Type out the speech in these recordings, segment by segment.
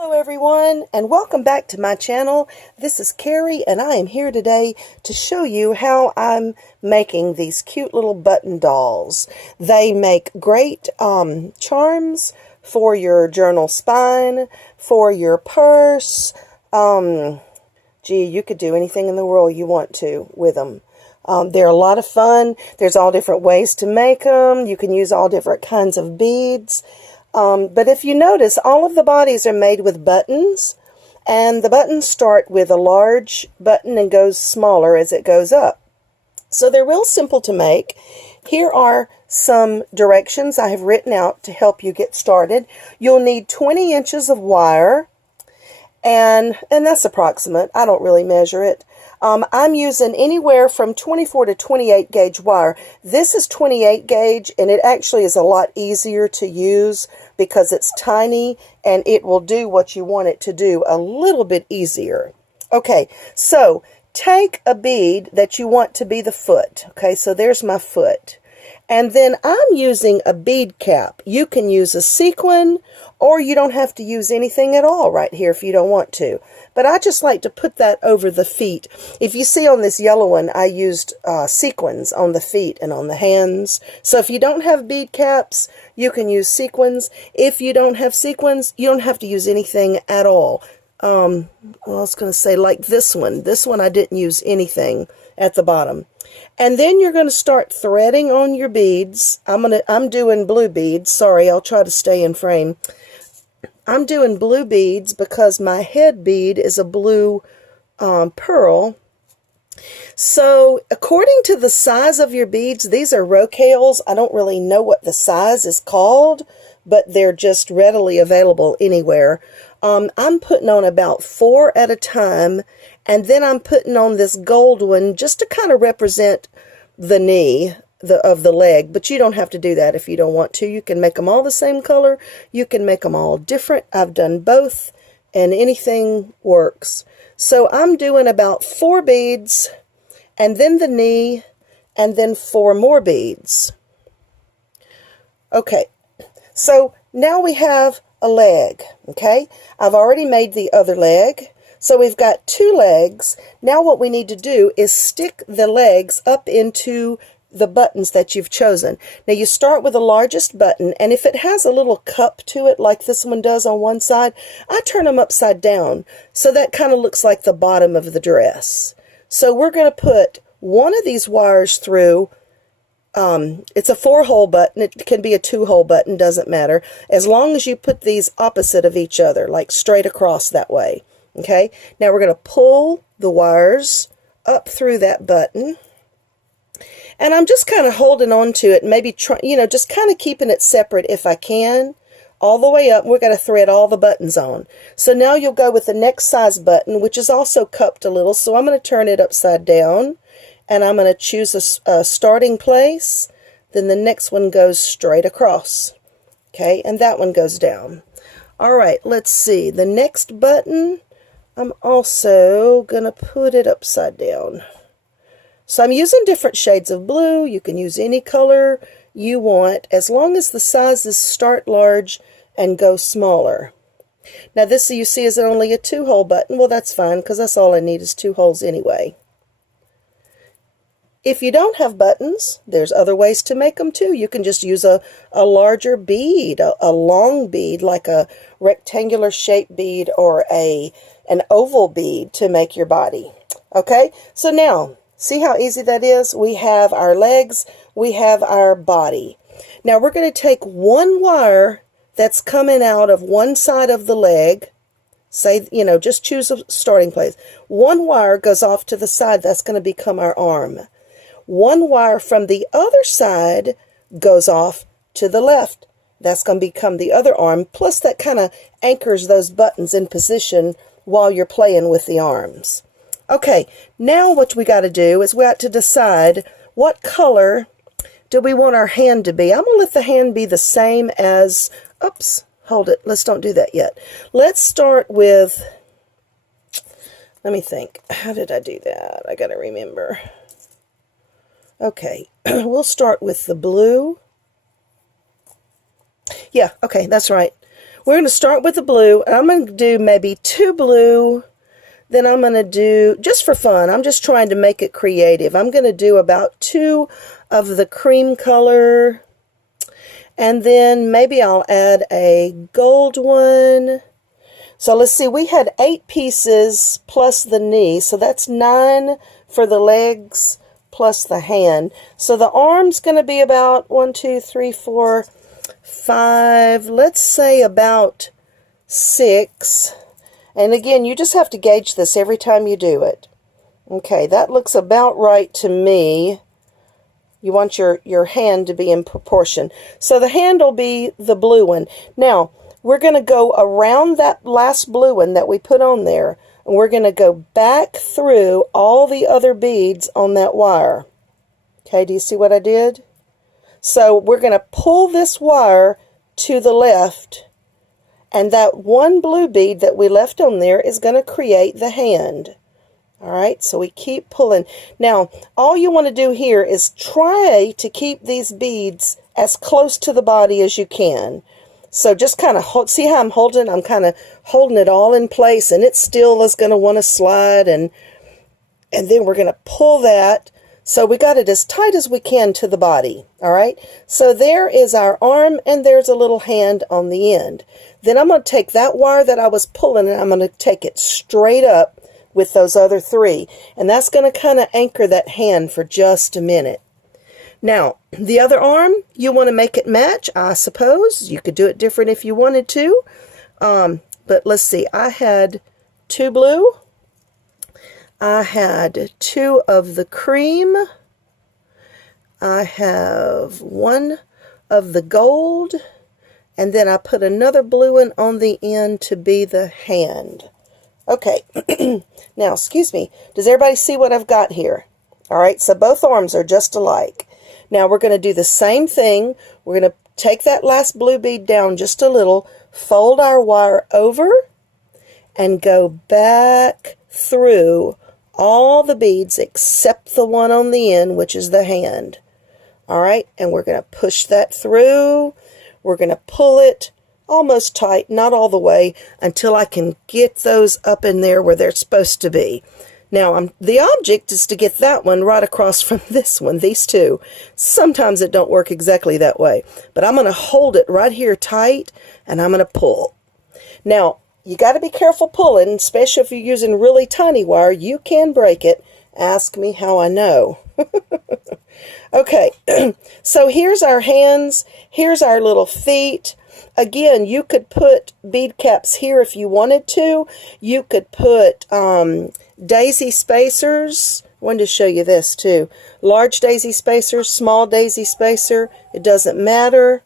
Hello everyone, and welcome back to my channel. This is Carrie, and I am here today to show you how I'm making these cute little button dolls. They make great charms for your journal spine, for your purse. Gee, you could do anything in the world you want to with them. They're a lot of fun. There's all different ways to make them. You can use all different kinds of beads. But if you notice, all of the bodies are made with buttons, and the buttons start with a large button and goes smaller as it goes up. So they're real simple to make. Here are some directions I have written out to help you get started. You'll need 20 inches of wire, and that's approximate. I don't really measure it. I'm using anywhere from 24 to 28 gauge wire. This is 28 gauge, and it actually is a lot easier to use because it's tiny and it will do what you want it to do a little bit easier. Okay, so take a bead that you want to be the foot. Okay, so there's my foot. And then I'm using a bead cap. You can use a sequin, or you don't have to use anything at all right here if you don't want to. But I just like to put that over the feet. If you see on this yellow one, I used sequins on the feet and on the hands. So if you don't have bead caps, you can use sequins. If you don't have sequins, you don't have to use anything at all. Well, I was going to say like this one. This one I didn't use anything at the bottom. And then you're going to start threading on your beads. I'm doing blue beads. Sorry, I'll try to stay in frame. I'm doing blue beads because my head bead is a blue pearl. So according to the size of your beads, these are rocales. I don't really know what the size is called, but they're just readily available anywhere. I'm putting on about 4 at a time, and then I'm putting on this gold one just to kind of represent the knee of the leg, but you don't have to do that if you don't want to. You can make them all the same color. You can make them all different. I've done both, and anything works. So I'm doing about 4 beads, and then the knee, and then 4 more beads. Okay, so now we have a leg, okay? I've already made the other leg. So we've got 2 legs. Now what we need to do is stick the legs up into the buttons that you've chosen. Now you start with the largest button, and if it has a little cup to it like this one does on one side, I turn them upside down so that kind of looks like the bottom of the dress. So we're going to put one of these wires through. It's a 4-hole button. It can be a 2-hole button, doesn't matter, as long as you put these opposite of each other, like straight across that way. Okay, now we're going to pull the wires up through that button, and I'm just kind of holding on to it, maybe just kind of keeping it separate if I can, all the way up. We're going to thread all the buttons on. So now you'll go with the next size button, which is also cupped a little, so I'm going to turn it upside down, and I'm going to choose a starting place. Then the next one goes straight across. Okay, and that one goes down. All right, let's see. The next button, I'm also going to put it upside down. So I'm using different shades of blue. You can use any color you want, as long as the sizes start large and go smaller. Now this, you see, is only a 2-hole button. Well, that's fine, because that's all I need is 2 holes anyway. If you don't have buttons, there's other ways to make them too. You can just use a larger bead, a long bead, like a rectangular shaped bead or an oval bead to make your body. Okay, so now, see how easy that is? We have our legs, we have our body. Now we're going to take one wire that's coming out of one side of the leg. Say, just choose a starting place. One wire goes off to the side. That's going to become our arm. One wire from the other side goes off to the left. That's going to become the other arm. Plus, that kind of anchors those buttons in position while you're playing with the arms. Okay, now what we got to do is we got to decide what color do we want our hand to be. I'm going to let the hand be the same as, oops, hold it. Let's don't do that yet. Let's start with, let me think. How did I do that? I got to remember. Okay, we'll start with the blue. Yeah, okay, that's right. We're going to start with the blue. I'm going to do maybe 2 blue. Then I'm going to do, just for fun, I'm just trying to make it creative. I'm going to do about 2 of the cream color. And then maybe I'll add a gold one. So let's see, we had 8 pieces plus the knee. So that's 9 for the legs plus the hand. So the arm's going to be about 1, 2, 3, 4, 5, let's say about 6. And again, you just have to gauge this every time you do it. Okay, that looks about right to me. You want your hand to be in proportion. So the hand will be the blue one. Now, we're going to go around that last blue one that we put on there, and we're going to go back through all the other beads on that wire. Okay, do you see what I did? So we're going to pull this wire to the left, and that one blue bead that we left on there is going to create the hand. All right, so we keep pulling. Now, all you want to do here is try to keep these beads as close to the body as you can. So just kind of hold, see how I'm holding? I'm kind of holding it all in place, and it still is going to want to slide, and then we're going to pull that. So we got it as tight as we can to the body. All right, so there is our arm, and there's a little hand on the end. Then I'm going to take that wire that I was pulling, and I'm going to take it straight up with those other 3, and that's going to kind of anchor that hand for just a minute. Now, the other arm, you want to make it match, I suppose. You could do it different if you wanted to, but let's see, I had 2 blue, I had 2 of the cream, I have 1 of the gold, and then I put another blue one on the end to be the hand. Okay, now, excuse me, does everybody see what I've got here? All right, so both arms are just alike. Now, we're going to do the same thing. We're going to take that last blue bead down just a little, fold our wire over, and go back through all the beads except the one on the end, which is the hand. All right, and we're going to push that through. We're going to pull it almost tight, not all the way, until I can get those up in there where they're supposed to be. Now, the object is to get that one right across from this one, these 2. Sometimes it don't work exactly that way, but I'm going to hold it right here tight, and I'm going to pull. Now, you got to be careful pulling, especially if you're using really tiny wire. You can break it. Ask me how I know. Okay, so here's our hands, here's our little feet. Again, you could put bead caps here if you wanted to. You could put daisy spacers. I wanted to show you this too. Large daisy spacers, small daisy spacer. It doesn't matter.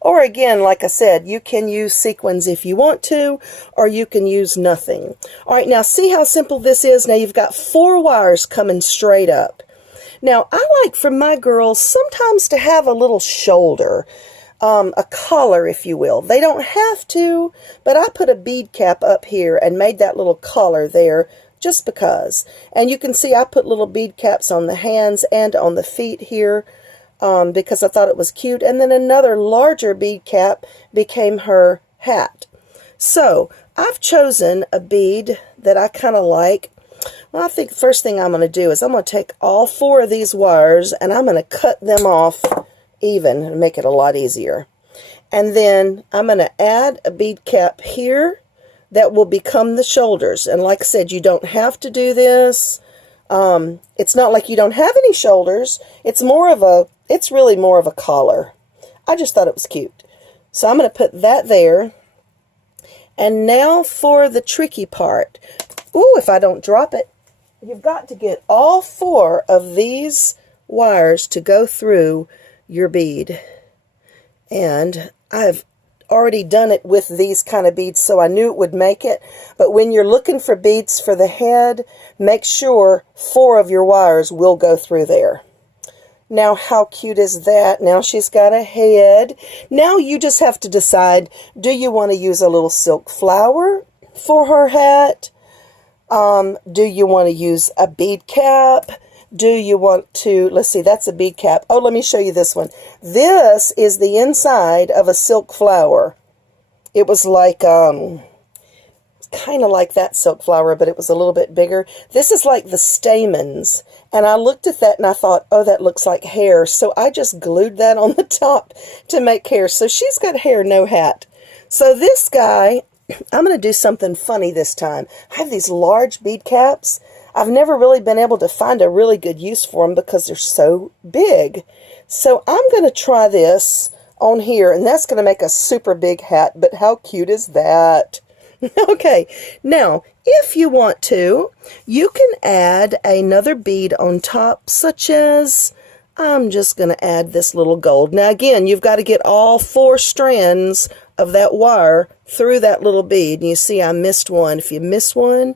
Or again, like I said, you can use sequins if you want to, or you can use nothing. All right, now see how simple this is? Now you've got 4 wires coming straight up. Now, I like for my girls sometimes to have a little shoulder, a collar, if you will. They don't have to, but I put a bead cap up here and made that little collar there just because. And you can see I put little bead caps on the hands and on the feet here because I thought it was cute. And then another larger bead cap became her hat. So, I've chosen a bead that I kind of like. Well, I think the first thing I'm going to do is I'm going to take all 4 of these wires and I'm going to cut them off even and make it a lot easier. And then I'm going to add a bead cap here that will become the shoulders. And like I said, you don't have to do this. It's not like you don't have any shoulders. It's really more of a collar. I just thought it was cute. So I'm going to put that there. And now for the tricky part. Ooh, if I don't drop it. You've got to get all 4 of these wires to go through your bead. And I've already done it with these kind of beads, so I knew it would make it. But when you're looking for beads for the head, make sure 4 of your wires will go through there. Now, how cute is that? Now she's got a head. Now you just have to decide, do you want to use a little silk flower for her hat? Do you want to use a bead cap? do you want to, let's see, that's a bead cap. Oh, let me show you this one. This is the inside of a silk flower. It was like, kind of like that silk flower, but it was a little bit bigger. This is like the stamens. And I looked at that and I thought, oh, that looks like hair. So I just glued that on the top to make hair. So she's got hair, no hat. So this guy, I'm going to do something funny this time. I have these large bead caps. I've never really been able to find a really good use for them because they're so big. So I'm going to try this on here, and that's going to make a super big hat. But how cute is that? Okay, now, if you want to, you can add another bead on top, such as, I'm just going to add this little gold. Now, again, you've got to get all 4 strands of that wire through that little bead. And you see I missed one. If you miss one,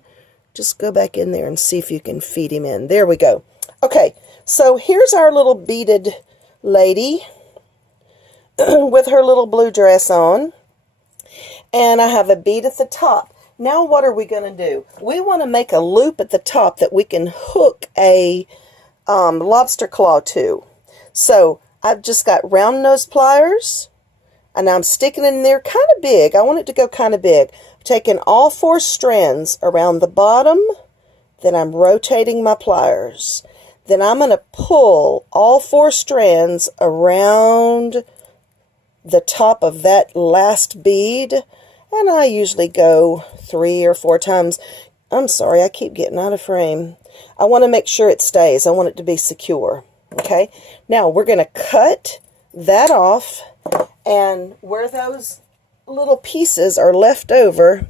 just go back in there and see if you can feed him in. There we go. Okay, so here's our little beaded lady with her little blue dress on. And I have a bead at the top. Now what are we going to do? We want to make a loop at the top that we can hook a lobster claw to. So I've just got round nose pliers, and I'm sticking it in there kind of big. I want it to go kind of big. I'm taking all 4 strands around the bottom, then I'm rotating my pliers. Then I'm going to pull all 4 strands around the top of that last bead. And I usually go 3 or 4 times. I'm sorry, I keep getting out of frame. I want to make sure it stays. I want it to be secure. Okay, now we're going to cut that off. And where those little pieces are left over,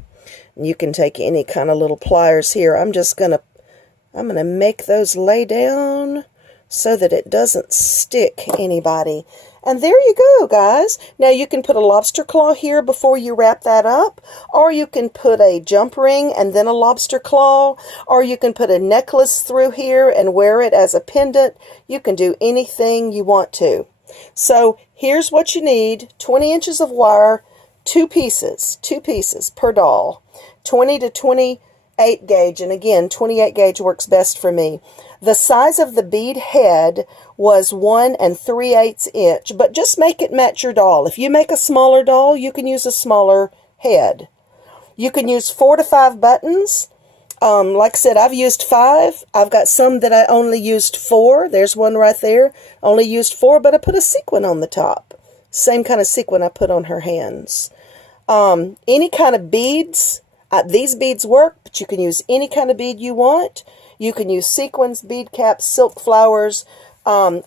you can take any kind of little pliers here. I'm going to make those lay down so that it doesn't stick anybody. And there you go, guys. Now you can put a lobster claw here before you wrap that up, or you can put a jump ring and then a lobster claw, or you can put a necklace through here and wear it as a pendant. You can do anything you want to. So here's what you need: 20 inches of wire, 2 pieces per doll, 20 to 28 gauge, and again, 28 gauge works best for me. The size of the bead head was 1 3/8 inch, but just make it match your doll. If you make a smaller doll, you can use a smaller head. You can use 4 to 5 buttons. Like I said, I've used 5. I've got some that I only used 4. There's one right there. Only used 4, but I put a sequin on the top. Same kind of sequin I put on her hands. Any kind of beads. These beads work, but you can use any kind of bead you want. You can use sequins, bead caps, silk flowers,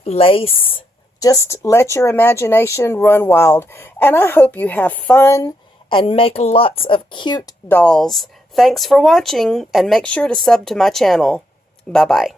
lace. Just let your imagination run wild. And I hope you have fun and make lots of cute dolls. Thanks for watching, and make sure to sub to my channel. Bye-bye.